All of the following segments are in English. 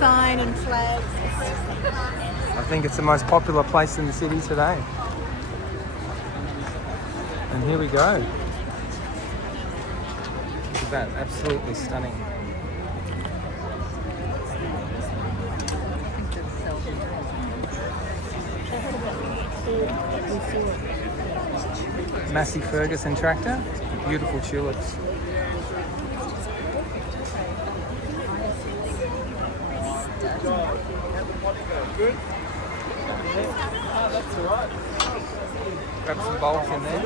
sign and flags. I think it's the most popular place in the city today. And here we go. Look at that, absolutely stunning. Massey Ferguson tractor, beautiful tulips. Good. That's all right. Grab some bulk in there.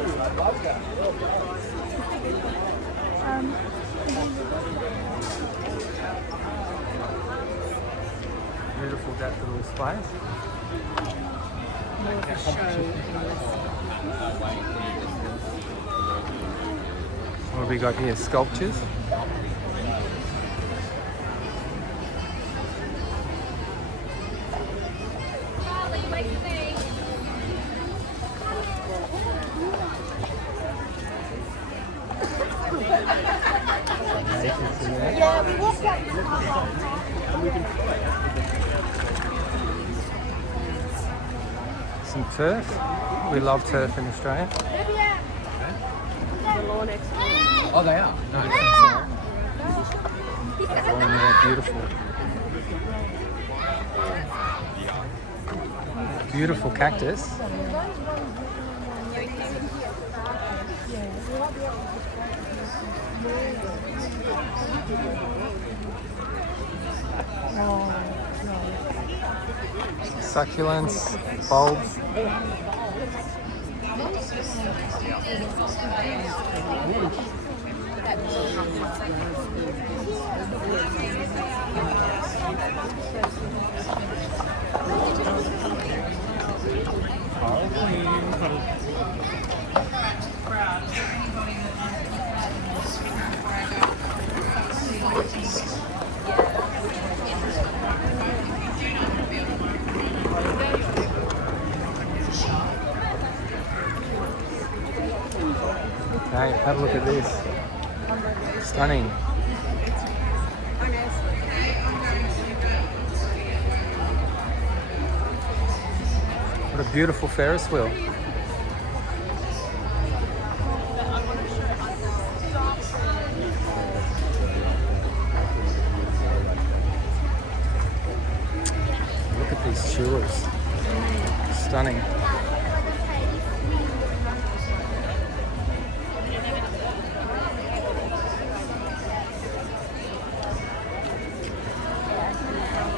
Beautiful daffodil space. What have we got here? Sculptures. Some turf. We love turf in Australia. Oh, they are? No. Oh, yeah, beautiful. Beautiful cactus. Succulents, bulbs. Okay, have a look at this. Stunning. What a beautiful Ferris wheel. Look at these tulips. Stunning.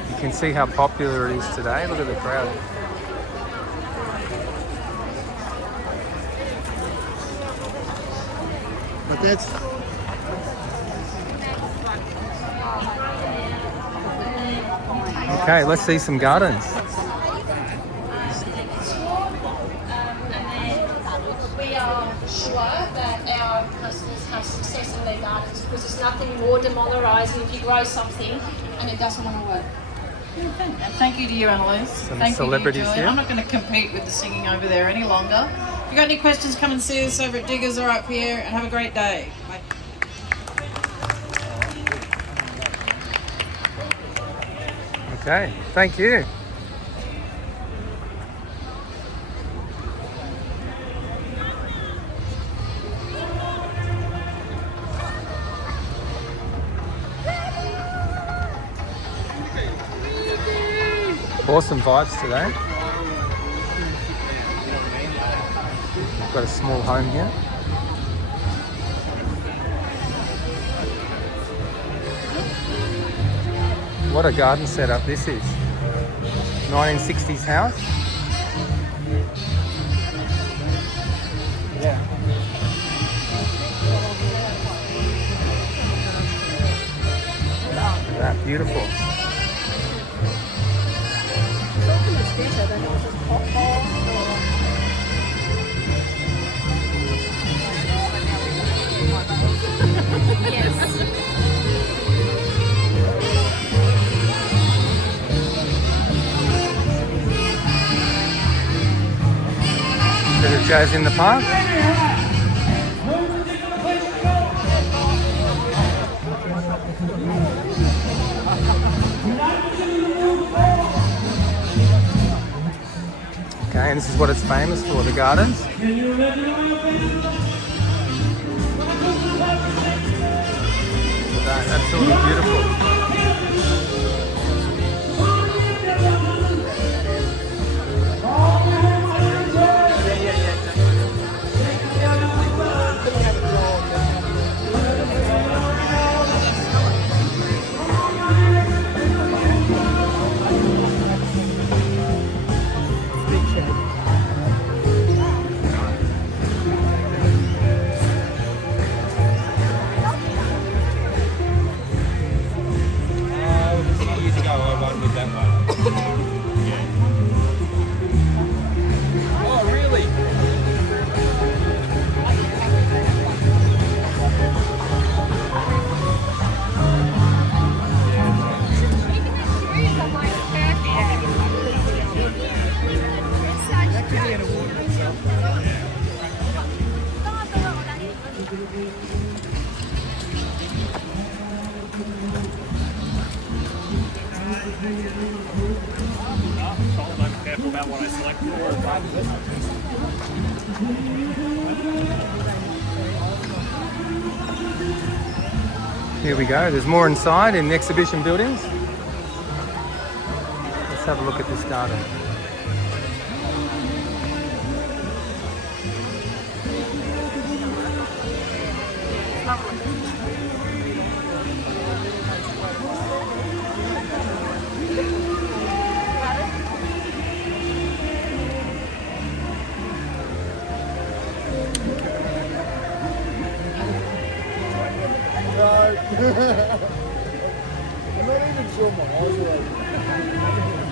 You can see how popular it is today. Look at the crowd. But that's... Okay, let's see some gardens. We are sure that our customers have success in their gardens because there's nothing more demoralising if you grow something and it doesn't want to work. And thank you to you, Annalise. Some Thank celebrities you, Julie. here. I'm not going to compete with the singing over there any longer. If you've got any questions, come and see us over at Diggers or up here, and have a great day. Bye. Okay, thank you. Awesome vibes today. We've got a small home here. What a garden setup this is. 1960s house. Yeah. Look at that, beautiful. Bit of jazz in the park. and this is what it's famous for, the gardens. That's absolutely beautiful. Years ago, I run with that one. Oh, really? I'm careful about what I select Here we go. There's more inside in the exhibition buildings. Let's have a look at this garden.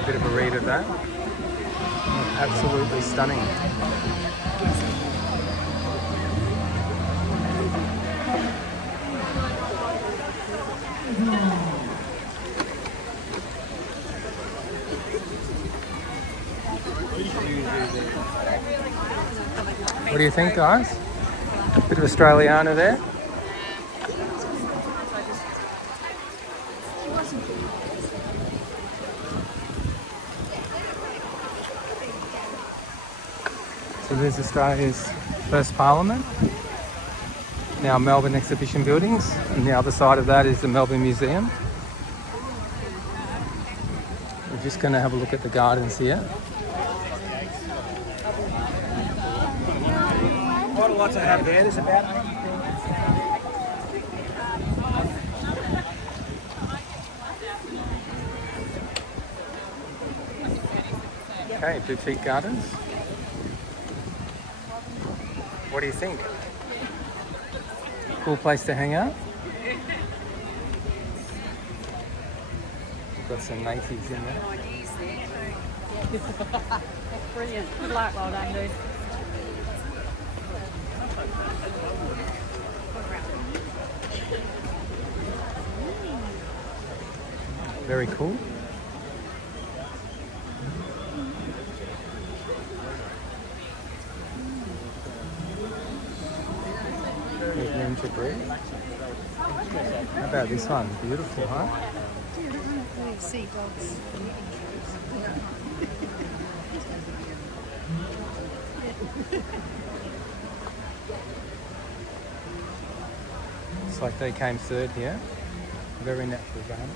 Bit of a read of that. Absolutely stunning. What do you think, guys? Bit of Australiana there. So there's Australia's first parliament. Now Melbourne exhibition buildings, and the other side of that is the Melbourne Museum. We're just going to have a look at the gardens here. Quite a lot to have there. There's about 80 things. Okay, boutique gardens. What do you think? Cool place to hang out? Got some natives in there. Brilliant. Good luck, well done, dude. Very cool. There's room to breathe. How about this one? Beautiful, huh? Seagulls. It's like they came third here. Very natural garden.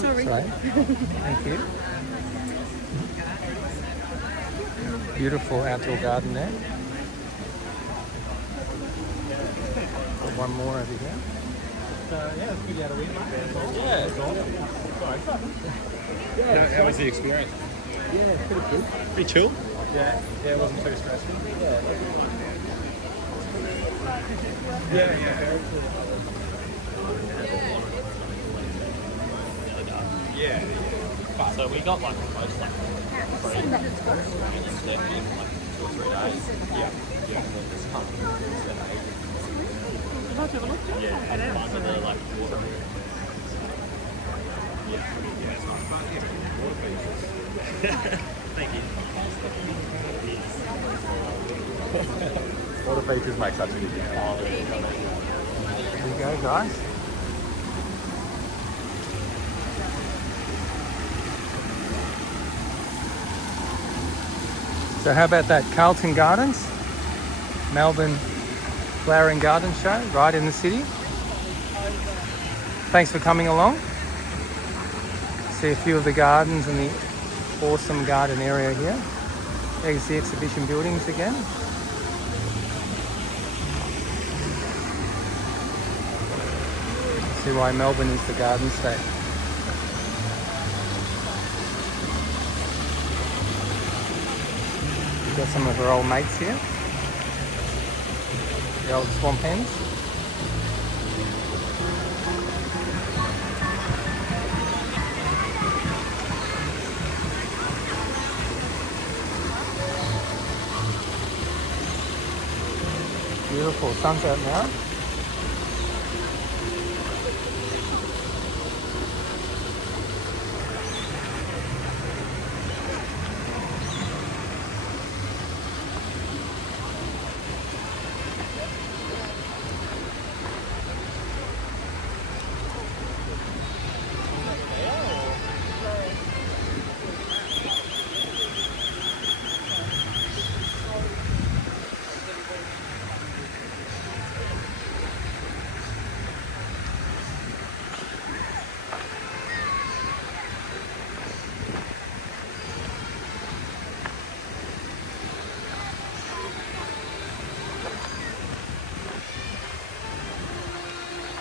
Sorry. Thank you. Beautiful outdoor garden there. Got one more over here. Yeah, it's good out of winter. Yeah, it's awesome. How was the experience? Yeah, it's pretty good. Pretty chill? Yeah, it wasn't too stressful. Yeah, very cool. Yeah. So we got like almost like free and then stayed in like 2 or 3 days. Yeah. And then just come and spend 8. Yeah, had fun and then like water. Thank you. Water features make such a good difference. There you go, guys. So how about that Carlton Gardens, Melbourne Flower and Garden Show right in the city. Thanks for coming along. See a few of the gardens and the awesome garden area here. There's the exhibition buildings again. See why Melbourne is the garden state. We've got some of our old mates here. The old swamp hens. Beautiful, sun's out now.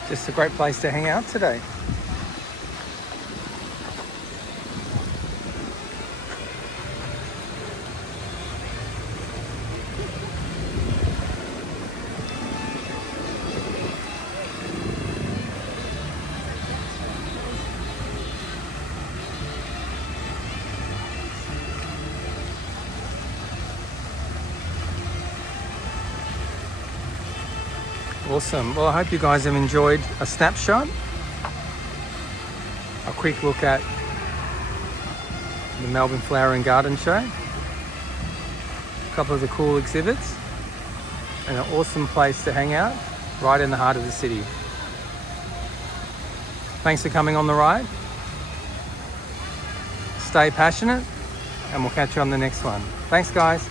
Just a great place to hang out today. Awesome. Well, I hope you guys have enjoyed a snapshot, a quick look at the Melbourne Flower and Garden Show, a couple of the cool exhibits, and an awesome place to hang out right in the heart of the city. Thanks for coming on the ride. Stay passionate, and we'll catch you on the next one. Thanks, guys.